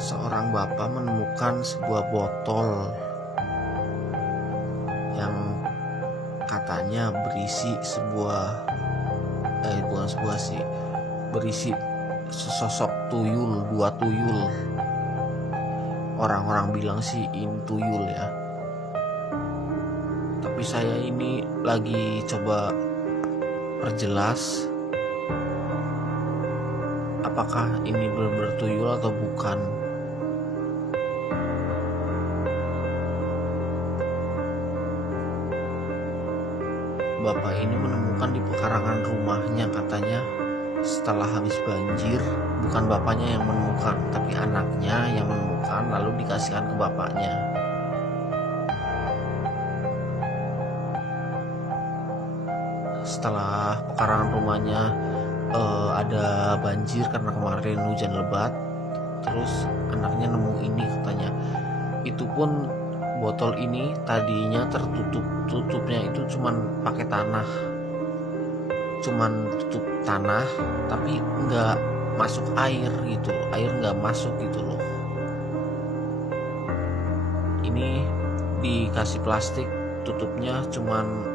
Seorang bapak menemukan sebuah botol yang katanya berisi bukan sebuah sih, berisi sesosok tuyul, 2 tuyul. Orang-orang bilang sih ini tuyul ya, tapi saya ini lagi coba perjelas apakah ini benar-benar tuyul atau bukan. Bapak ini menemukan di pekarangan rumahnya katanya setelah habis banjir. Bukan bapaknya yang menemukan, tapi anaknya yang menemukan lalu dikasihkan ke bapaknya. Setelah pekarangan rumahnya ada banjir karena kemarin hujan lebat, terus anaknya nemu ini katanya. Itu pun botol ini tadinya tertutup, tutupnya itu cuman pakai tanah, tutup tanah, tapi nggak masuk air gitu, air nggak masuk gitu loh. Ini dikasih plastik, tutupnya cuman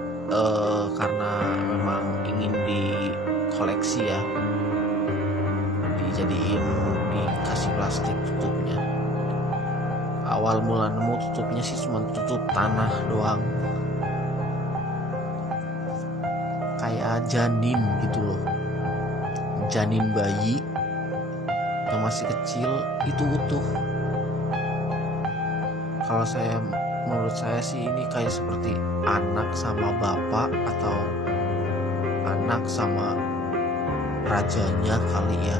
karena memang ingin dikoleksi ya, dikasih plastik tutupnya. Awal mula nemu tutupnya sih cuma tutup tanah doang, kayak janin gitu loh, janin bayi yang masih kecil itu utuh. Kalau menurut saya sih ini kayak seperti anak sama bapak atau anak sama rajanya kali ya,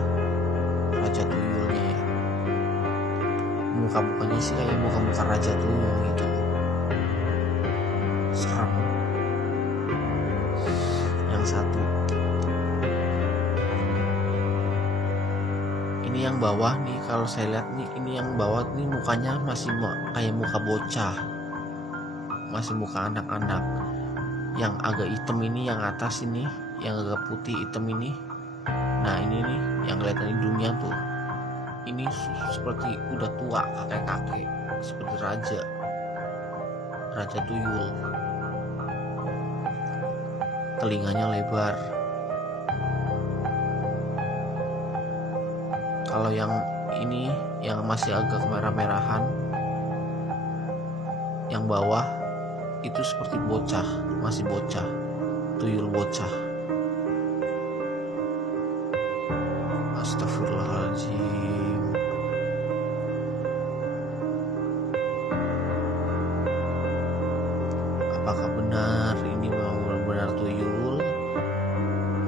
raja tuyulnya ya. Muka-mukanya sih kayak muka-muka raja tuyul gitu, serem. Yang satu ini yang bawah nih, kalau saya lihat nih, ini yang bawah nih mukanya masih kayak muka bocah, masih muka anak-anak. Yang agak hitam ini, yang atas ini, yang agak putih hitam ini, nah ini nih yang kelihatan hidungnya tuh, ini seperti udah tua, kakek-kakek, seperti raja tuyul. Telinganya lebar. Kalau yang ini yang masih agak merah-merahan, yang bawah itu seperti bocah, masih bocah, tuyul bocah. Astagfirullahaladzim. Apakah benar ini memang benar-benar tuyul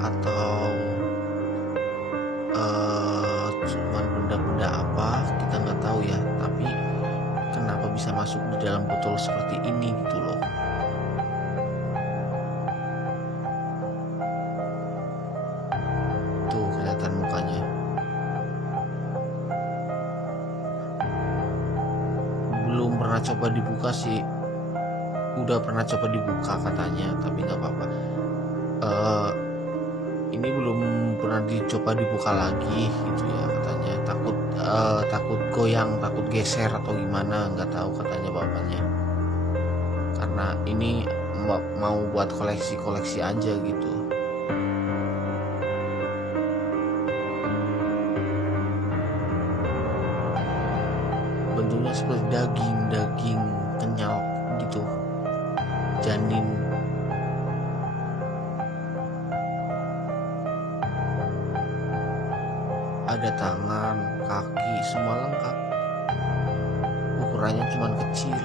atau cuman benda-benda apa, kita nggak tahu ya. Tapi kenapa bisa masuk di dalam botol seperti ini gitu loh. Tuh kelihatan mukanya. Belum pernah coba dibuka sih, udah pernah coba dibuka katanya, tapi nggak apa-apa. Ini belum pernah dicoba dibuka lagi gitu ya katanya, takut goyang, takut geser atau gimana, nggak tahu katanya bapaknya, karena ini mau buat koleksi aja gitu. Bentuknya seperti daging kenyal gitu, janin. Ada tangan, kaki, semua lengkap. Ukurannya cuma kecil.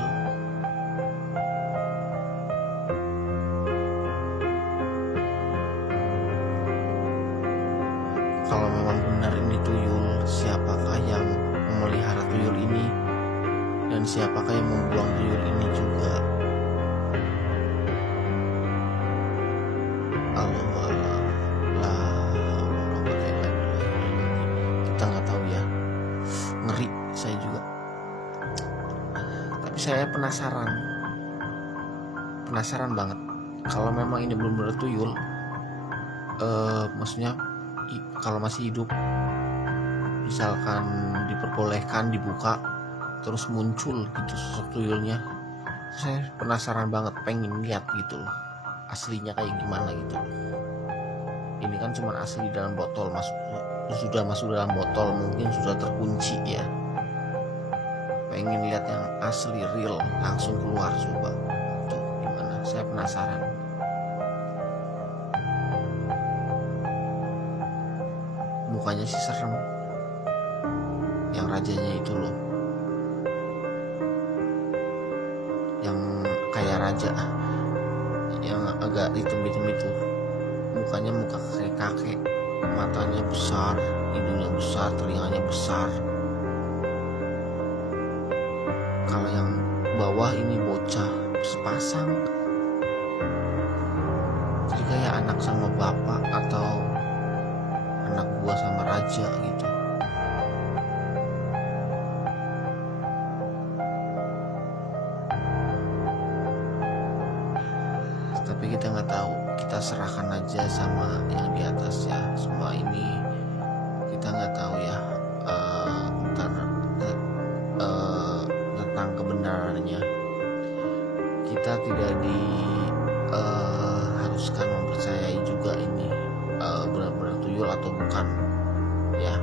Kalau memang benar ini tuyul, siapakah yang memelihara tuyul ini? Dan siapakah yang membuang tuyul ini juga? Kita nggak tahu ya, ngeri saya juga. Tapi saya penasaran banget. Kalau memang ini benar-benar tuyul, maksudnya kalau masih hidup, misalkan diperbolehkan dibuka terus muncul gitu sosok tuyulnya, saya penasaran banget, pengen lihat gitu loh aslinya kayak gimana gitu loh. Ini kan cuma asli dalam botol, sudah masuk dalam botol, mungkin sudah terkunci ya. Pengen lihat yang asli real langsung keluar, coba tuh gimana, saya penasaran. Mukanya sih serem, yang rajanya itu loh, yang kayak raja yang agak hitam-hitam itu, mukanya muka kakek-kakek, matanya besar, hidungnya besar, telinganya besar. Kalau yang bawah ini bocah sepasang, jadi kayak anak sama bapak atau anak buah sama raja gitu. Tapi kita nggak tahu, kita serahkan aja sama yang di atas ya. Semua ini kita nggak tahu ya tentang kebenarannya. Kita tidak haruskan mempercayai juga ini benar-benar tuyul atau bukan ya.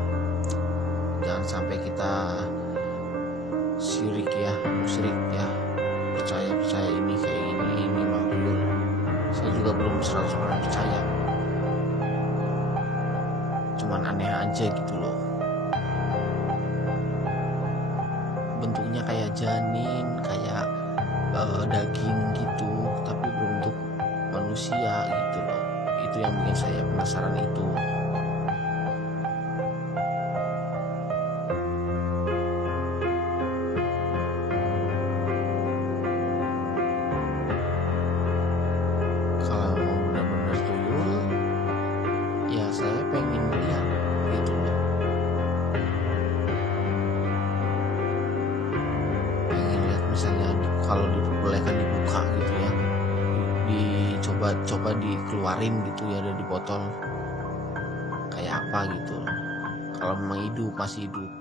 Jangan sampai kita syirik ya, musyrik ya, percaya ini kayak ini memang tuyul. Saya juga belum 100% percaya, cuman aneh aja gitu loh. Bentuknya kayak janin, kayak daging gitu, tapi berbentuk manusia gitu loh. Itu yang bikin saya penasaran itu. Kalau mau benar-benar tuyul, ya saya pengen lihat gitu loh. Pengen lihat misalnya kalau diperbolehkan dibuka gitu ya, dicoba dikeluarin gitu ya dari botol, kayak apa gitu. Kalau memang hidup, masih hidup.